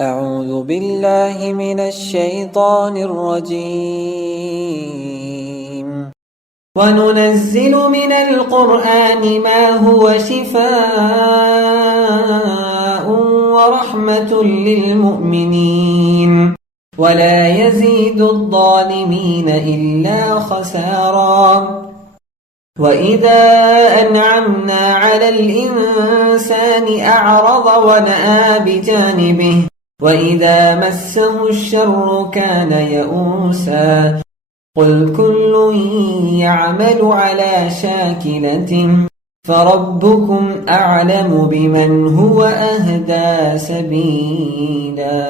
أعوذ بالله من الشيطان الرجيم. وننزل من القرآن ما هو شفاء ورحمة للمؤمنين ولا يزيد الظالمين إلا خسارا. وإذا أنعمنا على الإنسان أعرض ونأى بجانبه وإذا مسه الشر كان يئوسا. قل كل يعمل على شاكلته فربكم أعلم بمن هو أهدى سبيلا.